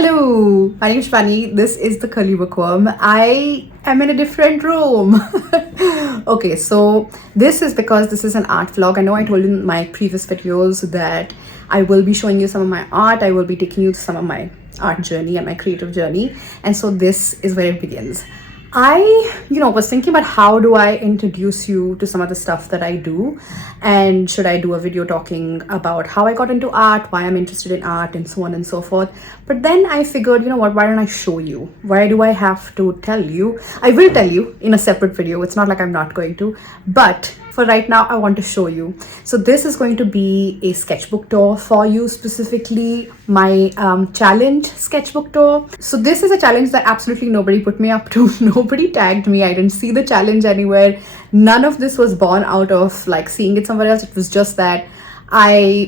Hello, my name is Shani. This is the Curly Bookworm. I am in a different room. Okay, so this is because this is an art vlog. I know I told you in my previous videos that I will be showing you some of my art. I will be taking you to some of my art journey and my creative journey. And so this is where it begins. I was thinking about how do I introduce you to some of the stuff that I do, and should I do a video talking about how I got into art, why I'm interested in art, and so on and so forth. But then I figured, you know what, why don't I show you? Why do I have to tell you? I will tell you in a separate video. It's not like I'm not going to, but for right now I want to show you. So this is going to be a sketchbook tour for you, specifically my challenge sketchbook tour. So this is a challenge that absolutely nobody put me up to. Nobody tagged me. I didn't see the challenge anywhere. None of this was born out of like seeing it somewhere else. It was just that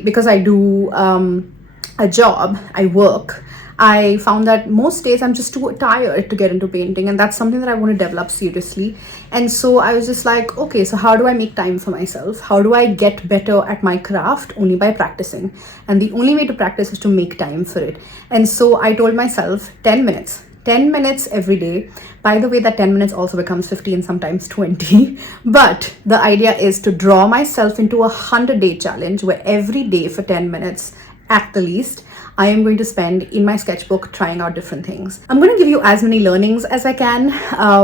because I do a job, I work, I found that most days I'm just too tired to get into painting, and that's something that I want to develop seriously. And so I was just like, okay, so how do I make time for myself? How do I get better at my craft? Only by practicing. And the only way to practice is to make time for it. And so I told myself 10 minutes. 10 minutes every day. By the way, that 10 minutes also becomes 50 and sometimes 20. But the idea is to draw myself into a 100-day challenge where every day for 10 minutes at the least, I am going to spend in my sketchbook trying out different things. I'm going to give you as many learnings as I can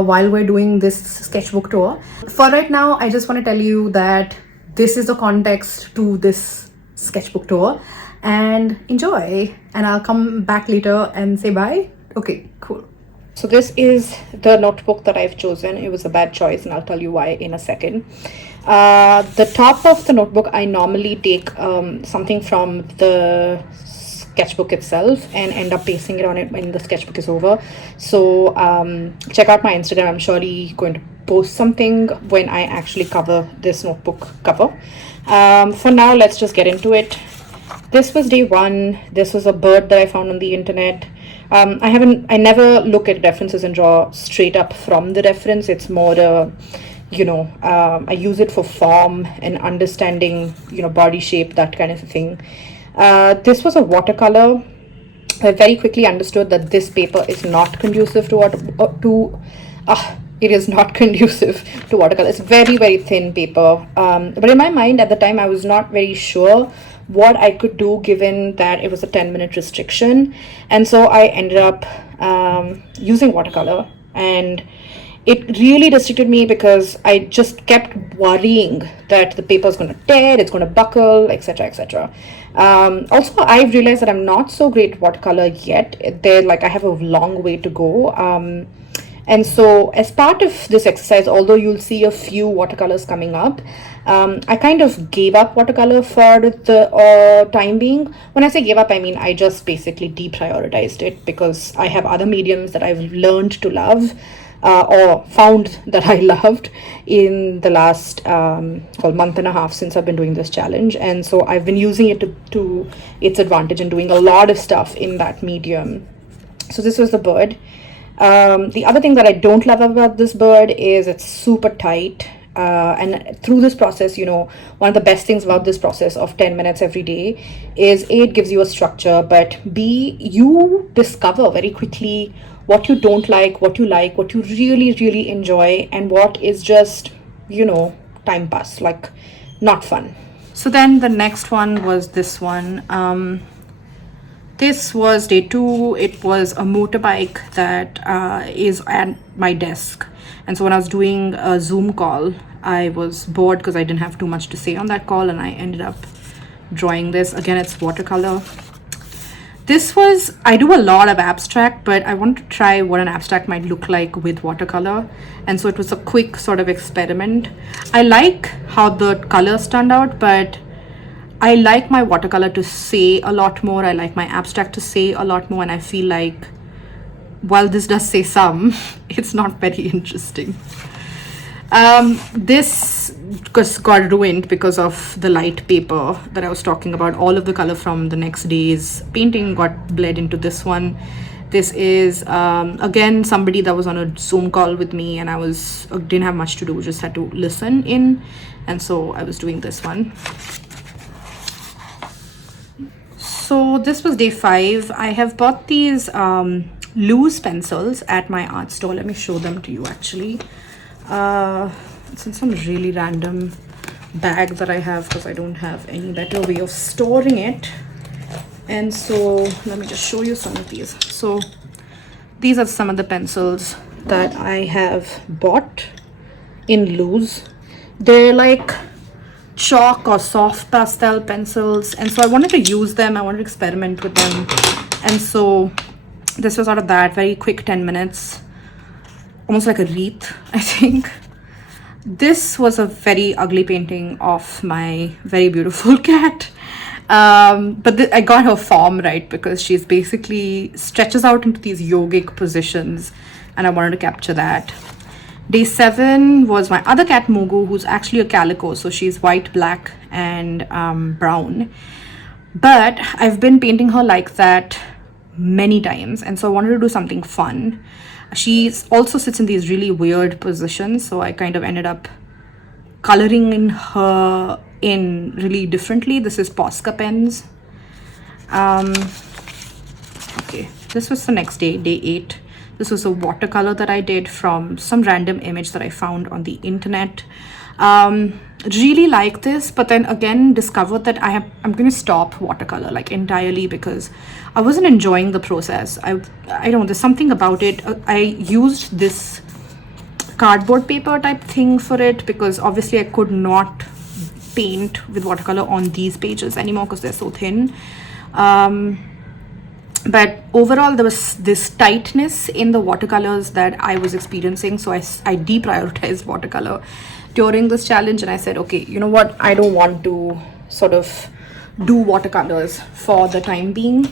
while we're doing this sketchbook tour. For right now, I just want to tell you that this is the context to this sketchbook tour, and enjoy. And I'll come back later and say bye. Okay, cool. So this is the notebook that I've chosen. It was a bad choice, and I'll tell you why in a second. The top of the notebook, I normally take something from the sketchbook itself and end up pasting it on it when the sketchbook is over. So check out my Instagram. I'm surely going to post something when I actually cover this notebook cover. For now, let's just get into it. This was day one. This was a bird that I found on the internet. I never look at references and draw straight up from the reference. It's more I use it for form and understanding, body shape, that kind of a thing. This was a watercolor. I very quickly understood that this paper is not conducive it is not conducive to watercolor. It's very, very thin paper. But in my mind at the time, I was not very sure what I could do given that it was a 10-minute restriction. And so I ended up using watercolor, and it really restricted me because I just kept worrying that the paper is going to tear, it's going to buckle, etc., etc. Also, I've realized that I'm not so great at watercolor yet. I have a long way to go. And so as part of this exercise, although you'll see a few watercolors coming up, I kind of gave up watercolor for the time being. When I say gave up, I mean I just basically deprioritized it because I have other mediums that I've learned to love or found that I loved in the last month and a half since I've been doing this challenge. And so I've been using it to its advantage and doing a lot of stuff in that medium. So this was the bird. The other thing that I don't love about this bird is it's super tight. And through this process, one of the best things about this process of 10 minutes every day is A, it gives you a structure, but B, you discover very quickly what you don't like, what you like, what you really, really enjoy, and what is just, time pass, like not fun. So then the next one was this one. This was day two. It was a motorbike that is at my desk. And so when I was doing a Zoom call, I was bored because I didn't have too much to say on that call, and I ended up drawing this. Again, it's watercolor. I do a lot of abstract, but I want to try what an abstract might look like with watercolor. And so it was a quick sort of experiment. I like how the colors turned out, but I like my watercolor to say a lot more. I like my abstract to say a lot more. And I feel like while this does say some, it's not very interesting. This got ruined because of the light paper that I was talking about. All of the color from the next day's painting got bled into this one. This is again somebody that was on a Zoom call with me, and I didn't have much to do, just had to listen in, and so I was doing this one. So this was day 5. I have bought these loose pencils at my art store. Let me show them to you actually. It's in some really random bag that I have because I don't have any better way of storing it. And so let me just show you some of these. So these are some of the pencils that I have bought in loose. They're like chalk or soft pastel pencils, and so I wanted to use them. I wanted to experiment with them, and so this was out of that. Very quick 10 minutes, almost like a wreath, I think. This was a very ugly painting of my very beautiful cat, but I got her form right because she's basically stretches out into these yogic positions, and I wanted to capture that. Day 7 was my other cat Mogu, who's actually a calico, so she's white, black, and brown. But I've been painting her like that many times, and so I wanted to do something fun. She also sits in these really weird positions, so I kind of ended up coloring in her in really differently. This is Posca pens. Okay, this was the next day, day 8. This was a watercolor that I did from some random image that I found on the internet. Really like this, but then again discovered that I'm going to stop watercolor like entirely because I wasn't enjoying the process. I don't know, there's something about it. I used this cardboard paper type thing for it because obviously I could not paint with watercolor on these pages anymore because they're so thin. But overall, there was this tightness in the watercolors that I was experiencing. So I deprioritized watercolor during this challenge. And I said, okay, you know what? I don't want to sort of do watercolors for the time being.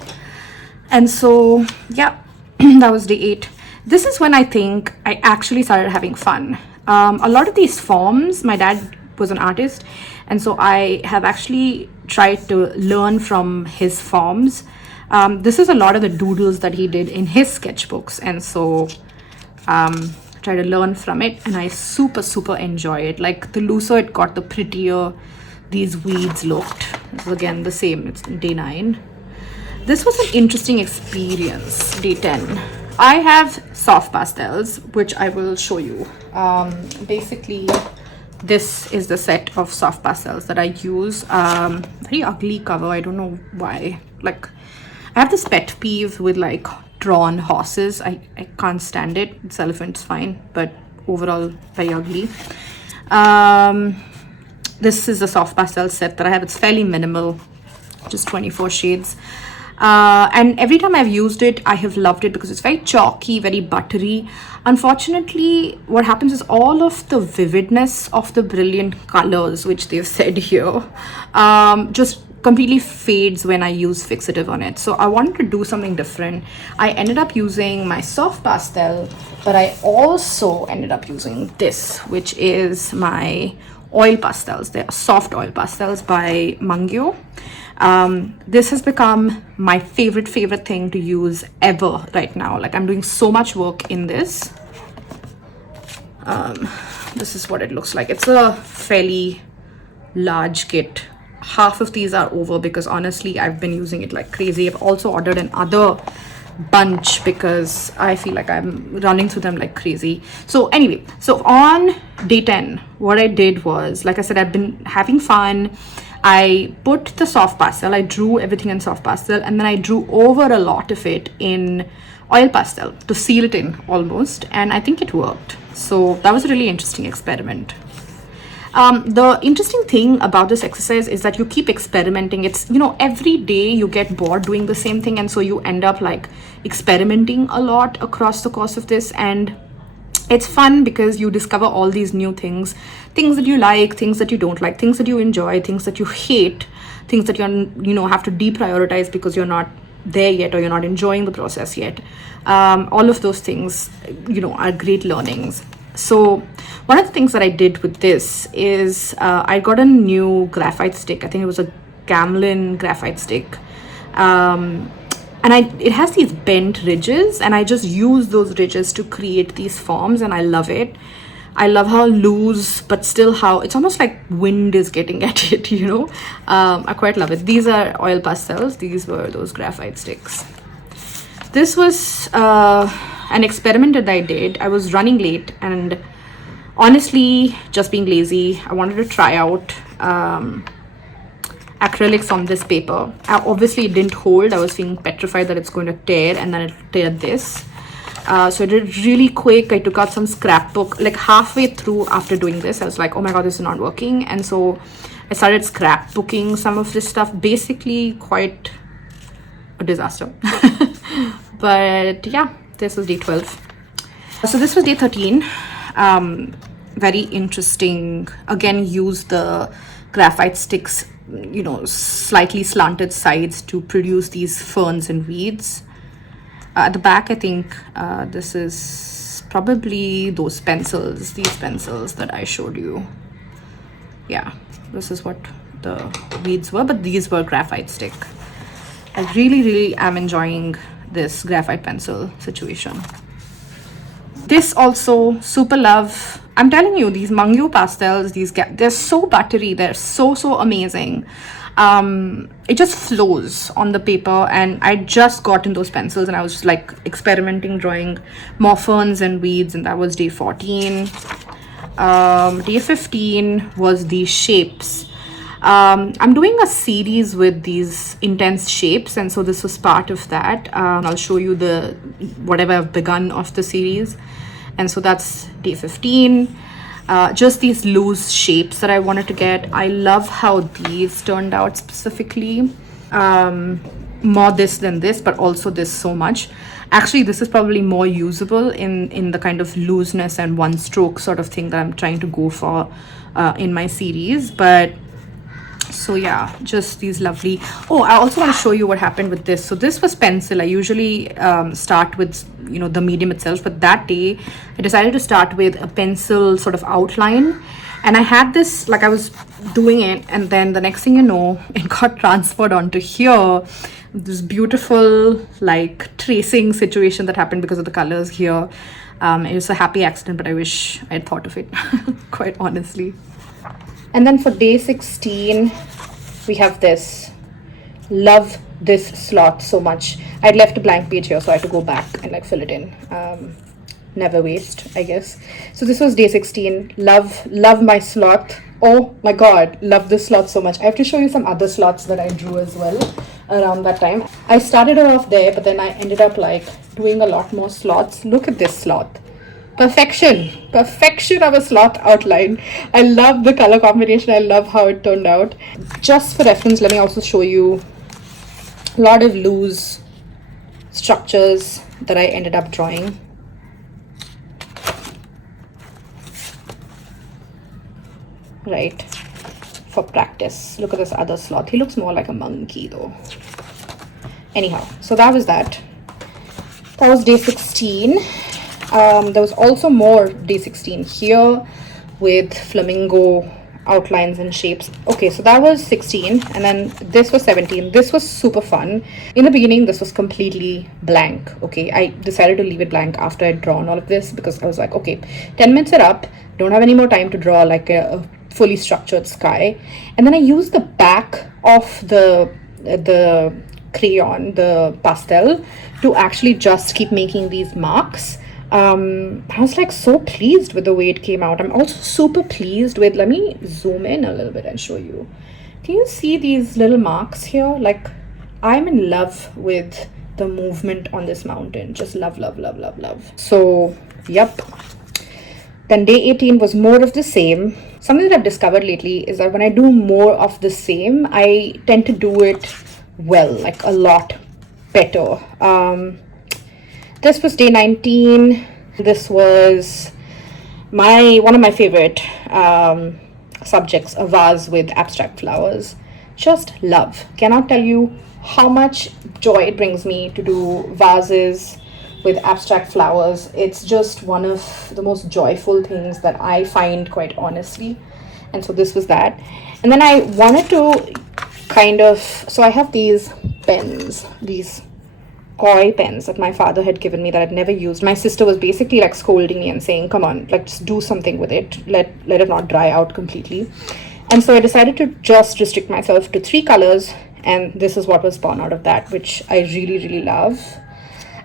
And so, yeah, that was day 8. This is when I think I actually started having fun. A lot of these forms, my dad was an artist. And so I have actually tried to learn from his forms. This is a lot of the doodles that he did in his sketchbooks, and so try to learn from it, and I super enjoy it. Like the looser it got, the prettier these weeds looked. This is again the same. It's day 9. This was an interesting experience. Day 10. I have soft pastels, which I will show you. Basically, this is the set of soft pastels that I use. Very ugly cover. I don't know why. Like, I have this pet peeve with like drawn horses. I can't stand it. It's elephant's fine, but overall very ugly. This is a soft pastel set that I have. It's fairly minimal, just 24 shades. And every time I've used it, I have loved it because it's very chalky, very buttery. Unfortunately, what happens is all of the vividness of the brilliant colors, which they've said here, just completely fades when I use fixative on it. So I wanted to do something different. I ended up using my soft pastel, but I also ended up using this, which is my oil pastels. They're soft oil pastels by Mangyo. This has become my favorite thing to use ever right now. Like, I'm doing so much work in this. This is what it looks like. It's a fairly large kit. Half of these are over because honestly I've been using it like crazy. I've also ordered another bunch because I feel like I'm running through them like crazy. So anyway, so on day 10, what I did was, like I said, I've been having fun. I put the soft pastel, I drew everything in soft pastel, and then I drew over a lot of it in oil pastel to seal it in almost, and I think it worked. So that was a really interesting experiment. The interesting thing about this exercise is that you keep experimenting. It's, you know, every day you get bored doing the same thing, and so you end up like experimenting a lot across the course of this, and it's fun because you discover all these new things that you like, things that you don't like, things that you enjoy, things that you hate, things that you have to deprioritize because you're not there yet or you're not enjoying the process yet. All of those things, are great learnings. So one of the things that I did with this is I got a new graphite stick. I think it was a Gamlin graphite stick. And it has these bent ridges, and I just use those ridges to create these forms, and I love it. I love how loose, but still how it's almost like wind is getting at it, you know. I quite love it. These are oil pastels. These were those graphite sticks. This was an experiment that I did. I was running late, and honestly, just being lazy, I wanted to try out acrylics on this paper. Obviously, it didn't hold. I was feeling petrified that it's going to tear, and then it teared this. So I did it really quick. I took out some scrapbook. Like halfway through after doing this, I was like, oh my god, this is not working. And so I started scrapbooking some of this stuff. Basically, quite a disaster. But yeah, this was day 12. So this was day 13. Very interesting. Again, use the graphite sticks, you know, slightly slanted sides to produce these ferns and weeds. At the back, I think this is probably those pencils, these pencils that I showed you. Yeah, this is what the weeds were, but these were graphite stick. I really am enjoying this graphite pencil situation. This also, super love. I'm telling you, these Mangyo pastels, they're so buttery, they're so amazing. It just flows on the paper, and I just got in those pencils and I was just like experimenting, drawing more ferns and weeds, and that was day 14. Day 15 was these shapes. I'm doing a series with these intense shapes, and so this was part of that. I'll show you the whatever I've begun of the series, and so that's day 15. Just these loose shapes that I wanted to get. I love how these turned out specifically. More this than this, but also this so much. Actually, this is probably more usable in the kind of looseness and one stroke sort of thing that I'm trying to go for in my series. But so yeah, just these lovely. Oh, I also want to show you what happened with this. So this was pencil. I usually start with, you know, the medium itself, but that day I decided to start with a pencil sort of outline, and I had this, like I was doing it, and then the next thing you know, it got transferred onto here. This beautiful like tracing situation that happened because of the colors here. It was a happy accident, but I wish I had thought of it quite honestly. And then for day 16, we have this. Love this slot so much. I'd left a blank page here, so I had to go back and like fill it in. Never waste, I guess. So this was day 16. Love my slot. Oh my god, love this slot so much. I have to show you some other slots that I drew as well around that time. I started off there, but then I ended up like doing a lot more slots. Look at this slot. Perfection of a slot outline. I love the color combination. I love how it turned out. Just for reference, let me also show you a lot of loose structures that I ended up drawing. Right, for practice. Look at this other sloth. He looks more like a monkey though. Anyhow, so that was that. That was day 16. There was also more day 16 here with flamingo outlines and shapes. Okay, so that was 16, and then this was 17. This was super fun. In the beginning, this was completely blank. Okay, I decided to leave it blank after I'd drawn all of this because I was like, okay, 10 minutes are up. Don't have any more time to draw like a fully structured sky. And then I used the back of the crayon, the pastel, to actually just keep making these marks. I was like so pleased with the way it came out. I'm also super pleased with, let me zoom in a little bit and show you. Can you see these little marks here? Like, I'm in love with the movement on this mountain. Just love. So, yep. Then day 18 was more of the same. Something that I've discovered lately is that when I do more of the same, I tend to do it well, like a lot better. This was day 19. This was one of my favorite subjects, a vase with abstract flowers. Just love. Cannot tell you how much joy it brings me to do vases with abstract flowers. It's just one of the most joyful things that I find, quite honestly. And so this was that. And then I wanted to kind of, so I have these pens, these koi pens that my father had given me that I'd never used. My sister was basically like scolding me and saying, come on, like just do something with it. Let it not dry out completely. And so I decided to just restrict myself to 3 colors, and this is what was born out of that, which I really, really love.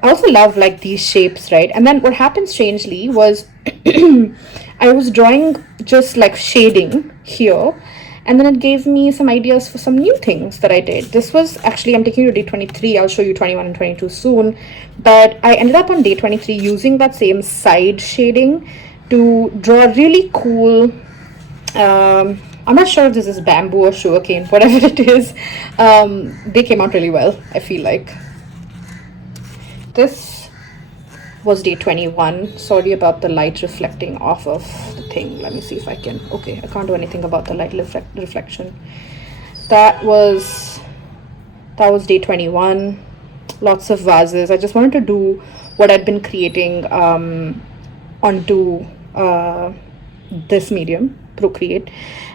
I also love like these shapes, right? And then what happened strangely was I was drawing just like shading here, and then it gave me some ideas for some new things that I did. This was actually, I'm taking you to day 23. I'll show you 21 and 22 soon. But I ended up on day 23 using that same side shading to draw a really cool, I'm not sure if this is bamboo or sugarcane, whatever it is. They came out really well, I feel like. This was day 21. Sorry about the light reflecting off of the thing. Let me see if I can. Okay, I can't do anything about the light reflection. That was day 21. Lots of vases. I just wanted to do what I'd been creating onto this medium, Procreate.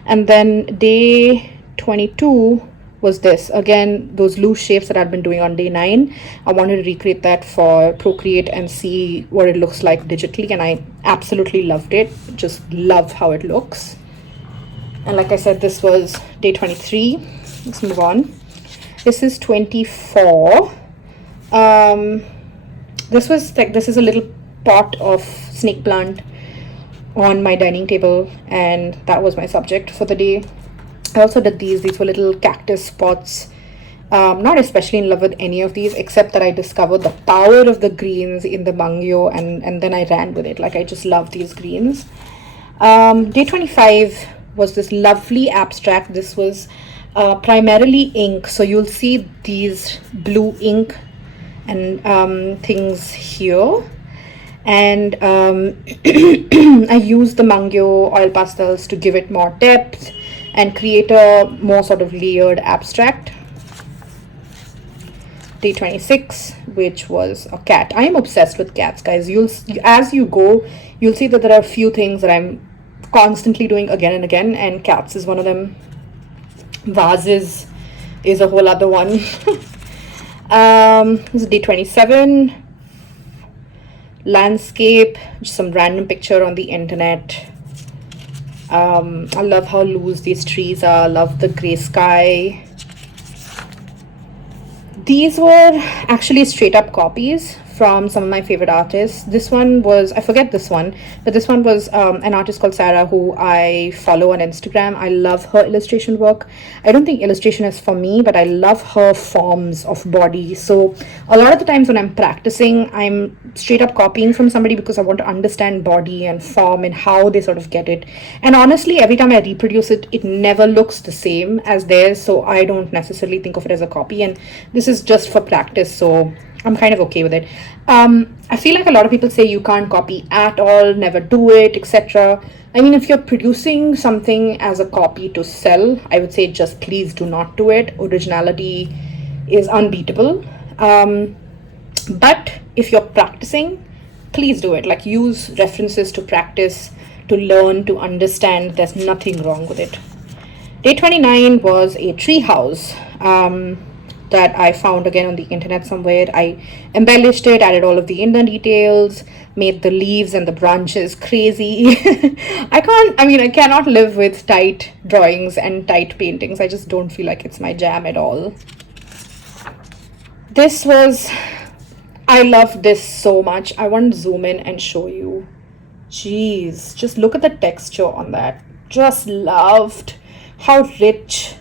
And then day 22 was this. Again, those loose shapes that I've been doing on day 9. I wanted to recreate that for Procreate and see what it looks like digitally, and I absolutely loved it. Just love how it looks. And like I said, this was day 23. Let's move on. This is 24. This is a little pot of snake plant on my dining table, and that was my subject for the day. I also did these were little cactus pots. Not especially in love with any of these, except that I discovered the power of the greens in the mangyo, and then I ran with it. Like, I just love these greens. Day 25 was this lovely abstract. This was primarily ink, so you'll see these blue ink and things here. And I used the mangyo oil pastels to give it more depth and create a more sort of layered abstract. Day 26, which was a cat. I am obsessed with cats, guys. As you go, you'll see that there are a few things that I'm constantly doing again and again, and cats is one of them. Vases is a whole other one. This is day 27. Landscape, just some random picture on the internet. I love how loose these trees are. I love the gray sky. These were actually straight up copies from some of my favorite artists. This one was, I forget this one, but this one was an artist called Sarah, who I follow on Instagram. I love her illustration work. I don't think illustration is for me, but I love her forms of body. So a lot of the times when I'm practicing, I'm straight up copying from somebody because I want to understand body and form and how they sort of get it. And honestly, every time I reproduce it, it never looks the same as theirs. So I don't necessarily think of it as a copy. And this is just for practice. So I'm kind of okay with it. I feel like a lot of people say you can't copy at all, never do it, etc. I mean, if you're producing something as a copy to sell, I would say just please do not do it. Originality is unbeatable. But if you're practicing, please do it. Like, use references to practice, to learn, to understand. There's nothing wrong with it. Day 29 was a tree house. That I found again on the internet somewhere. I embellished it, added all of the inner details, made the leaves and the branches crazy. I cannot live with tight drawings and tight paintings. I just don't feel like it's my jam at all. I love this so much. I want to zoom in and show you. Jeez, just look at the texture on that. Just loved how rich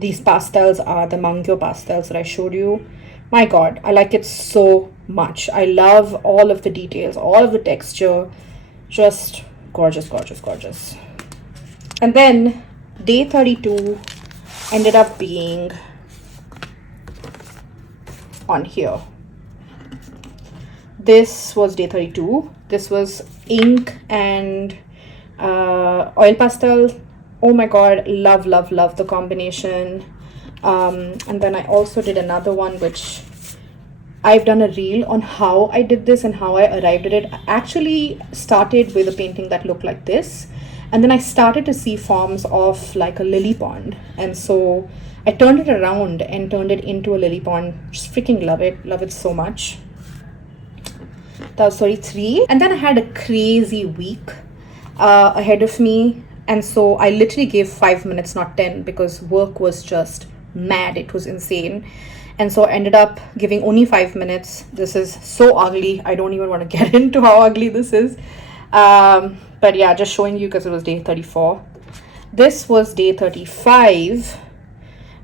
these pastels are, the mangyo pastels that I showed you. My god, I like it so much. I love all of the details, all of the texture. Just gorgeous, gorgeous, gorgeous. And then day 32 ended up being on here. This was day 32. This was ink and oil pastel. Oh my god, love, love, love the combination. And then I also did another one, which I've done a reel on how I did this and how I arrived at it. I actually started with a painting that looked like this. And then I started to see forms of like a lily pond. And so I turned it around and turned it into a lily pond. Just freaking love it so much. That was 33. And then I had a crazy week ahead of me. And so I literally gave 5 minutes, not 10, because work was just mad. It was insane. And so I ended up giving only 5 minutes. This is so ugly. I don't even want to get into how ugly this is. But yeah, just showing you because it was day 34. This was day 35.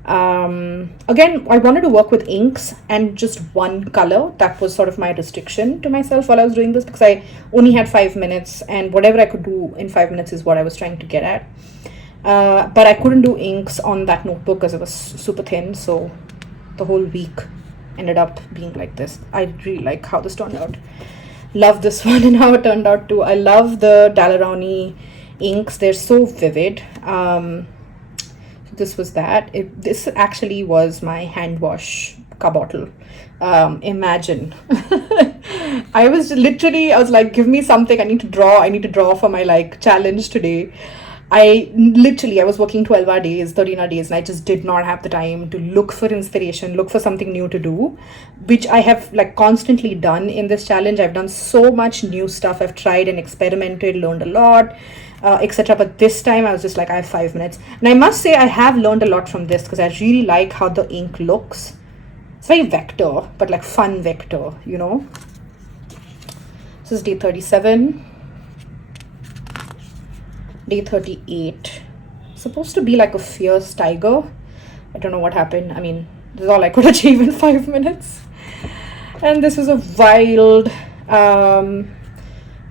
Again, I wanted to work with inks and just one color. That was sort of my restriction to myself while I was doing this, because I only had 5 minutes, and whatever I could do in 5 minutes is what I was trying to get at. But I couldn't do inks on that notebook because it was super thin, so the whole week ended up being like this. I really like how this turned out. Love this one and how it turned out too. I love the Dalarani inks. They're so vivid. This was that. This actually was my hand wash car bottle. Imagine. I was like, give me something. I need to draw for my like challenge today. I was working 12-hour days, 13-hour days, and I just did not have the time to look for inspiration, look for something new to do, which I have like constantly done in this challenge. I've done so much new stuff. I've tried and experimented, learned a lot, etc. But this time I was just like, I have 5 minutes. And I must say I have learned a lot from this, because I really like how the ink looks. It's very vector, but like fun vector, you know. This is day 37. Day 38. Supposed to be like a fierce tiger. I don't know what happened. I mean, this is all I could achieve in 5 minutes. And this is a wild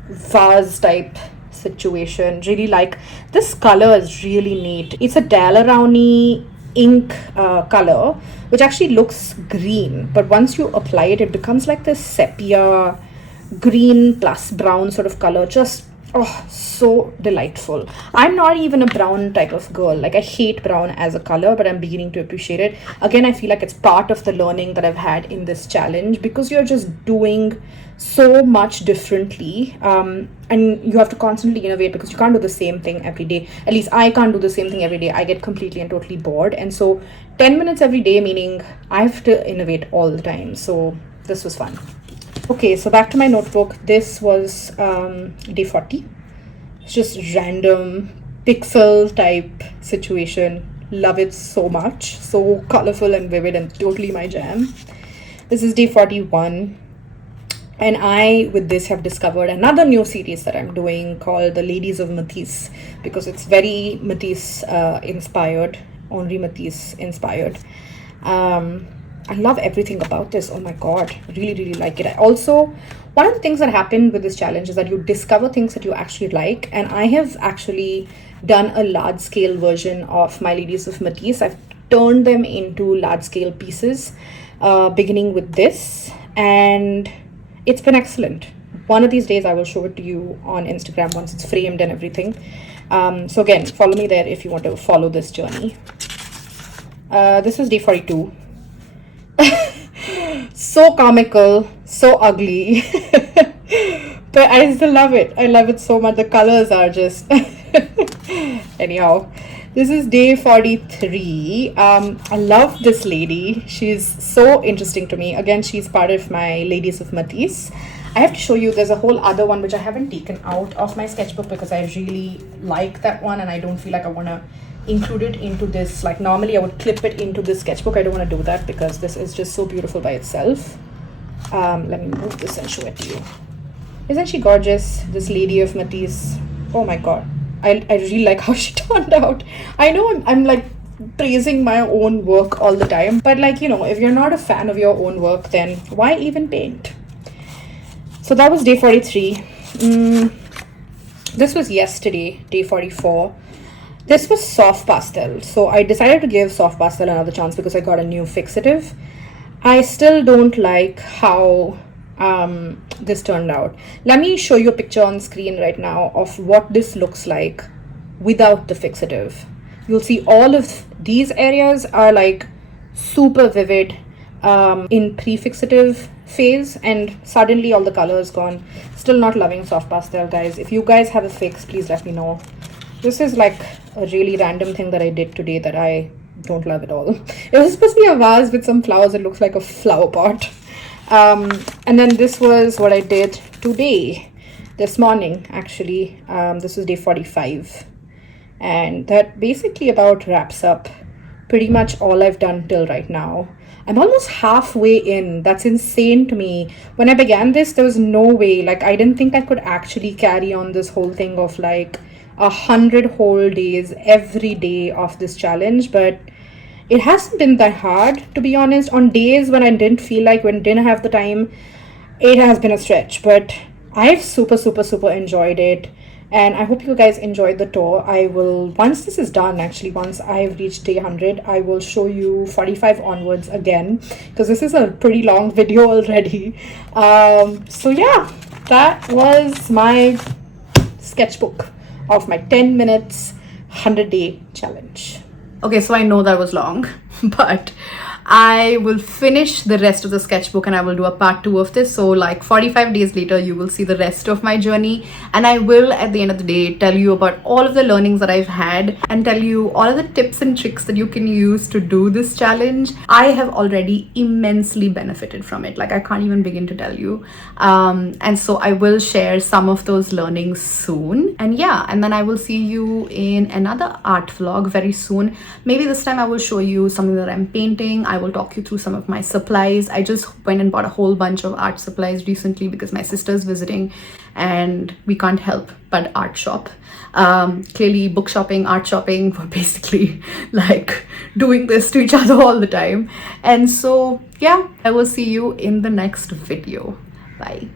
vase type situation. Really like this color is really neat. It's a Dalarani ink color, which actually looks green, but once you apply it, it becomes like this sepia green plus brown sort of color. Just so delightful. I'm not even a brown type of girl. Like, I hate brown as a color, but I'm beginning to appreciate it. Again, I feel like it's part of the learning that I've had in this challenge, because you're just doing so much differently, and you have to constantly innovate, because you can't do the same thing every day. At least I can't do the same thing every day. I get completely and totally bored. And so 10 minutes every day, meaning I have to innovate all the time. So this was fun. Okay, so back to my notebook. This was day 40. It's just random pixel type situation. Love it so much. So colorful and vivid and totally my jam. This is day 41. And I, with this, have discovered another new series that I'm doing called The Ladies of Matisse, because it's very Matisse inspired, Henri Matisse inspired. I love everything about this. Oh my god, really, really like it. I also, one of the things that happened with this challenge is that you discover things that you actually like, and I have actually done a large scale version of my Ladies of Matisse. I've turned them into large scale pieces, beginning with this, and it's been excellent. One of these days I will show it to you on Instagram once it's framed and everything. So again, follow me there if you want to follow this journey. This was day 42. So comical, so ugly, but I still love it. I love it so much. The colors are just anyhow. This is day 43. I love this lady. She's so interesting to me. Again, she's part of my Ladies of Matisse. I have to show you, there's a whole other one which I haven't taken out of my sketchbook because I really like that one, and I don't feel like I want to include it into this. Like, normally I would clip it into this sketchbook. I don't want to do that because this is just so beautiful by itself. Let me move this and show it to you. Isn't she gorgeous, this Lady of Matisse? Oh my god, I really like how she turned out. I know I'm like praising my own work all the time, but like, you know, if you're not a fan of your own work, then why even paint? So that was day 43. This was yesterday, day 44. This was soft pastel. So I decided to give soft pastel another chance because I got a new fixative. I still don't like how this turned out. Let me show you a picture on screen right now of what this looks like without the fixative. You'll see all of these areas are like super vivid in pre-fixative phase, and suddenly all the color is gone. Still not loving soft pastel, guys. If you guys have a fix, please let me know. This is like a really random thing that I did today that I don't love at all. It was supposed to be a vase with some flowers. It looks like a flower pot. And then this was what I did today, this morning actually. This is day 45. And that basically about wraps up pretty much all I've done till right now. I'm almost halfway in. That's insane to me. When I began this, there was no way. Like, I didn't think I could actually carry on this whole thing of like 100 whole days every day of this challenge, but it hasn't been that hard, to be honest. On days when I didn't feel like, when I didn't have the time, it has been a stretch, but I've super enjoyed it. And I hope you guys enjoyed the tour. I will, once this is done, actually, once I've reached day 100, I will show you 45 onwards again, because this is a pretty long video already. So yeah, that was my sketchbook of my 10 minutes 100-day challenge. Okay, so I know that was long, but I will finish the rest of the sketchbook and I will do a part 2 of this. So like 45 days later, you will see the rest of my journey. And I will, at the end of the day, tell you about all of the learnings that I've had and tell you all of the tips and tricks that you can use to do this challenge. I have already immensely benefited from it. Like, I can't even begin to tell you. And so I will share some of those learnings soon. And yeah, and then I will see you in another art vlog very soon. Maybe this time I will show you something that I'm painting. I will talk you through some of my supplies. I just went and bought a whole bunch of art supplies recently because my sister's visiting and we can't help but art shop. Clearly book shopping, art shopping, we're basically like doing this to each other all the time. And so yeah, I will see you in the next video. Bye.